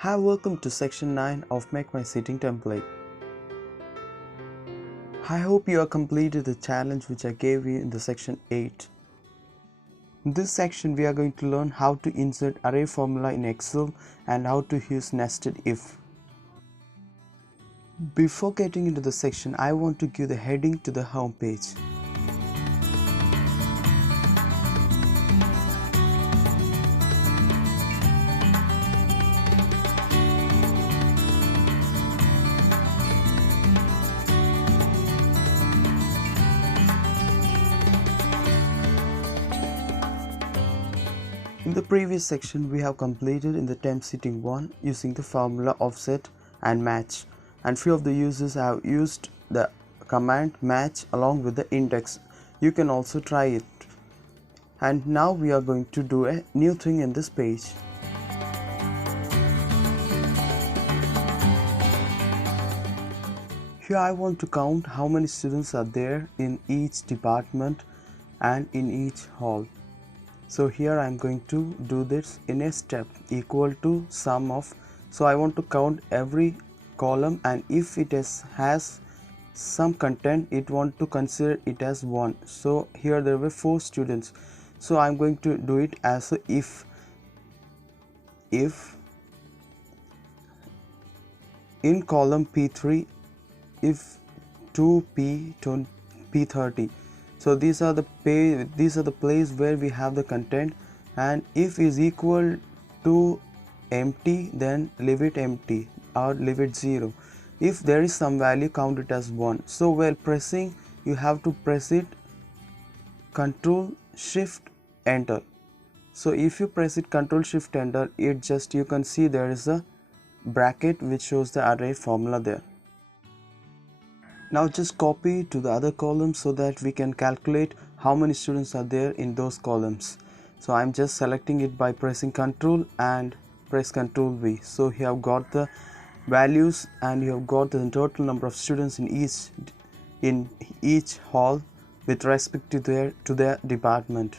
Hi, welcome to section 9 of Make My Seating Template. I hope you have completed the challenge which I gave you in the section 8. In this section we are going to learn how to insert array formula in Excel and how to use nested if. Before getting into the section, I want to give the heading to the home page. In the previous section, we have completed in the temp setting 1 using the formula offset and match, and few of the users have used the command match along with the index. You can also try it. And now we are going to do a new thing in this page. Here I want to count how many students are there in each department and in each hall. So here I am going to do this in a step equal to sum of. So I want to count every column, and if it has some content, it want to consider it as 1. So here there were 4 students. So I am going to do it as a if in column P3 if 2P P30. So these are the place where we have the content, and if is equal to empty, then leave it empty or leave it 0. If there is some value, count it as 1. So while pressing, you have to press it Control Shift Enter. So if you press it Control Shift Enter, it just, you can see there is a bracket which shows the array formula there. Now just copy to the other column so that we can calculate how many students are there in those columns. So I'm just selecting it by pressing Ctrl and press Ctrl V. So you have got the values and you have got the total number of students in each hall with respect to their department.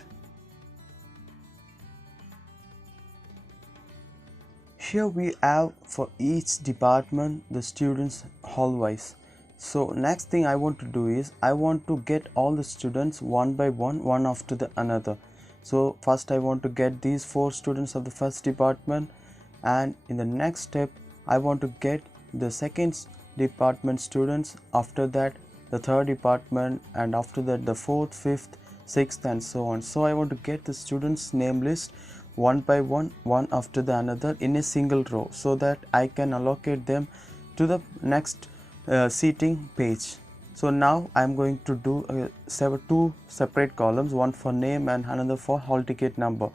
Here we have for each department the students hall wise. So next thing I want to do is I want to get all the students one by one after the another. So first I want to get these 4 students of the first department, and in the next step I want to get the second department students, after that the third department, and after that the fourth, fifth, sixth, and so on. So I want to get the students name list one by one after the another in a single row, so that I can allocate them to the next seating page. So now I am going to do 2 separate columns, one for name and another for hall ticket number,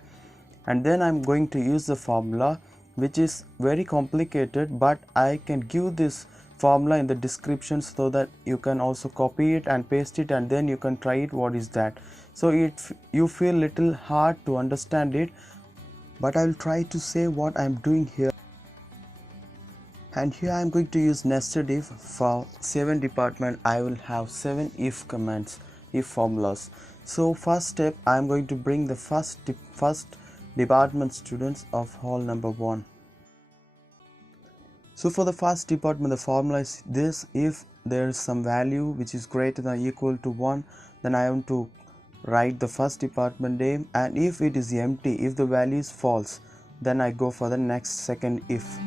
and then I am going to use the formula, which is very complicated, but I can give this formula in the description so that you can also copy it and paste it, and then you can try it what is that. So you feel little hard to understand it, but I will try to say what I am doing here. And here I am going to use nested if. For 7 department I will have 7 if commands, if formulas. So first step, I am going to bring the first department students of hall number 1. So for the first department, the formula is this: if there is some value which is greater than or equal to 1, then I want to write the first department name, and if it is empty, if the value is false, then I go for the next second if.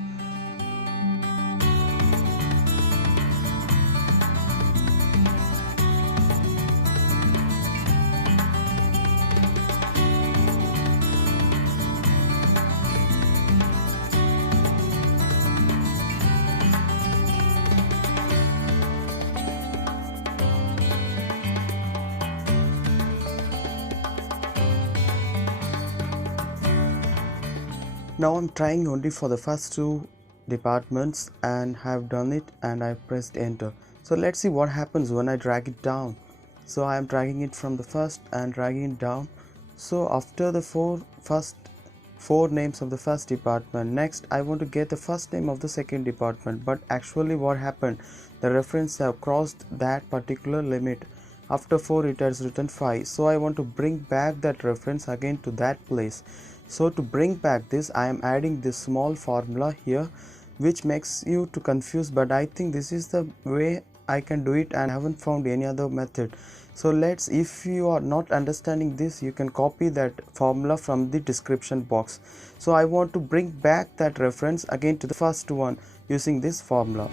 Now I'm trying only for the first 2 departments and have done it, and I pressed enter. So let's see what happens when I drag it down. So I am dragging it from the first and dragging it down. So after the first 4 names of the first department, next I want to get the first name of the second department, but actually what happened, the reference have crossed that particular limit. after 4 it has written 5. So I want to bring back that reference again to that place. So to bring back this, I am adding this small formula here, which makes you to confuse, but I think this is the way I can do it and I haven't found any other method. So if you are not understanding this, you can copy that formula from the description box. So I want to bring back that reference again to the first one using this formula.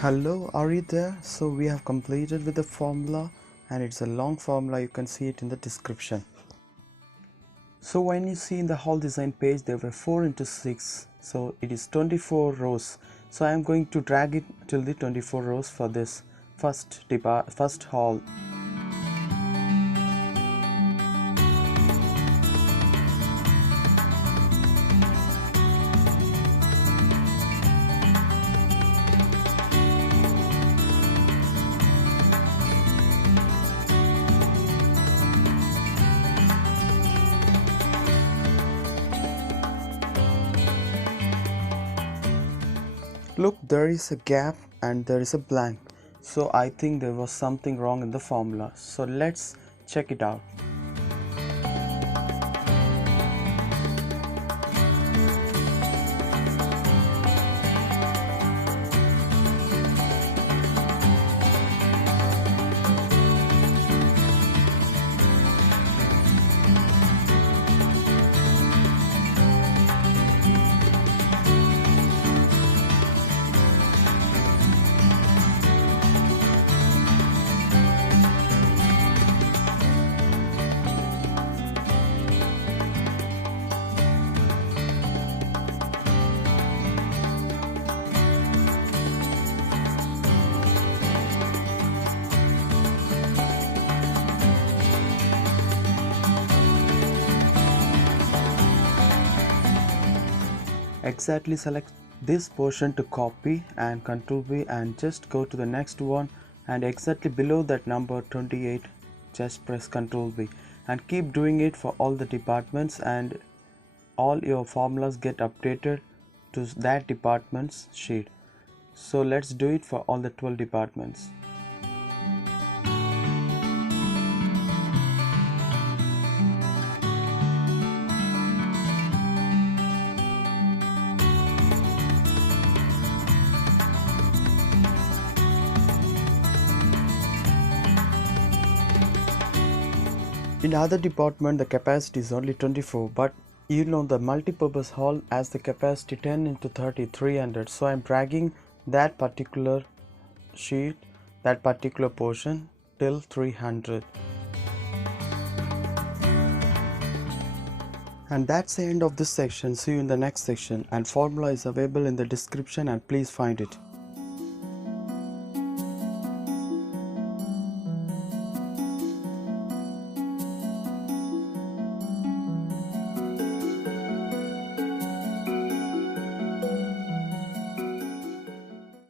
Hello, are you there? So we have completed with the formula, and it's a long formula. You can see it in the description. So when you see in the hall design page, there were 4 into 6, so it is 24 rows. So I am going to drag it till the 24 rows for this first hall. Look, there is a gap and there is a blank. So I think there was something wrong in the formula. So let's check it out. Exactly select this portion to copy and Ctrl V and just go to the next one, and exactly below that number 28 just press Ctrl V and keep doing it for all the departments, and all your formulas get updated to that department's sheet. So let's do it for all the 12 departments. In other department the capacity is only 24, but you know the multipurpose hall has the capacity 10 into 30 300. So I'm dragging that particular sheet, that particular portion till 300. And that's the end of this section. See you in the next section, and formula is available in the description, and please find it.